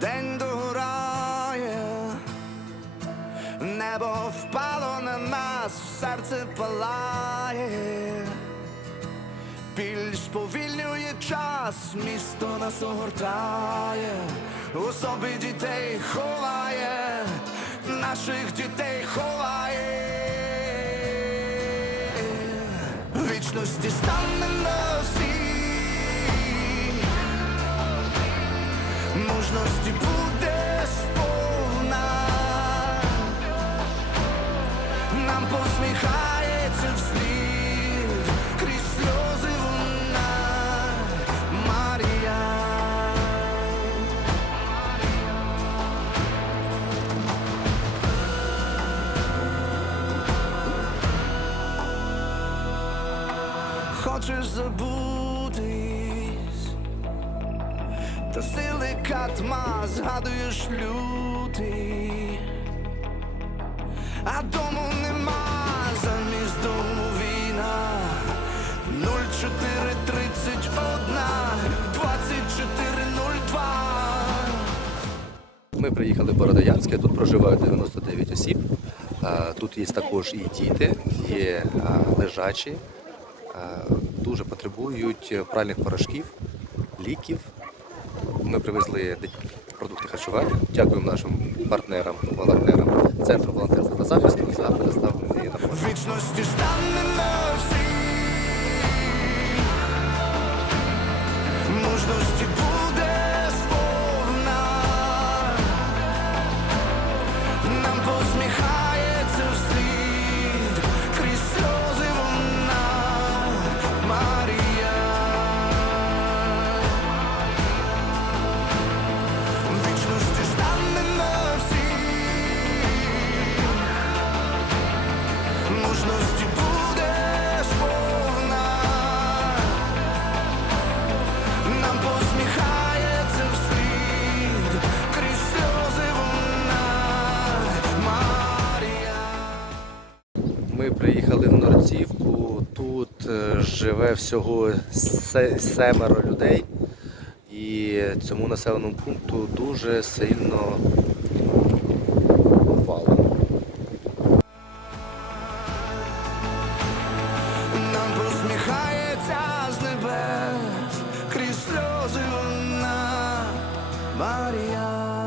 день догорає, небо впало на нас, серце палає, біль сповільнює час, місто нас огортає, у собі дітей ховає, наших дітей ховає. Вічності стане Хочеш забутись, та сили катма згадуєш лютий, а дому Ми приїхали в Бородоянське, тут проживають 99 осіб. Тут є також і діти, є лежачі, дуже потребують пральних порошків, ліків. Ми привезли продукти харчування. Дякуємо нашим партнерам, волонтерам Центру волонтерства та захисту за предоставлені нам. Нам Ми приїхали в Норцівку, тут е, живе всього семеро людей і цьому населеному пункту дуже сильно впало. Нам посміхається з небес крізь сльози вона Марія.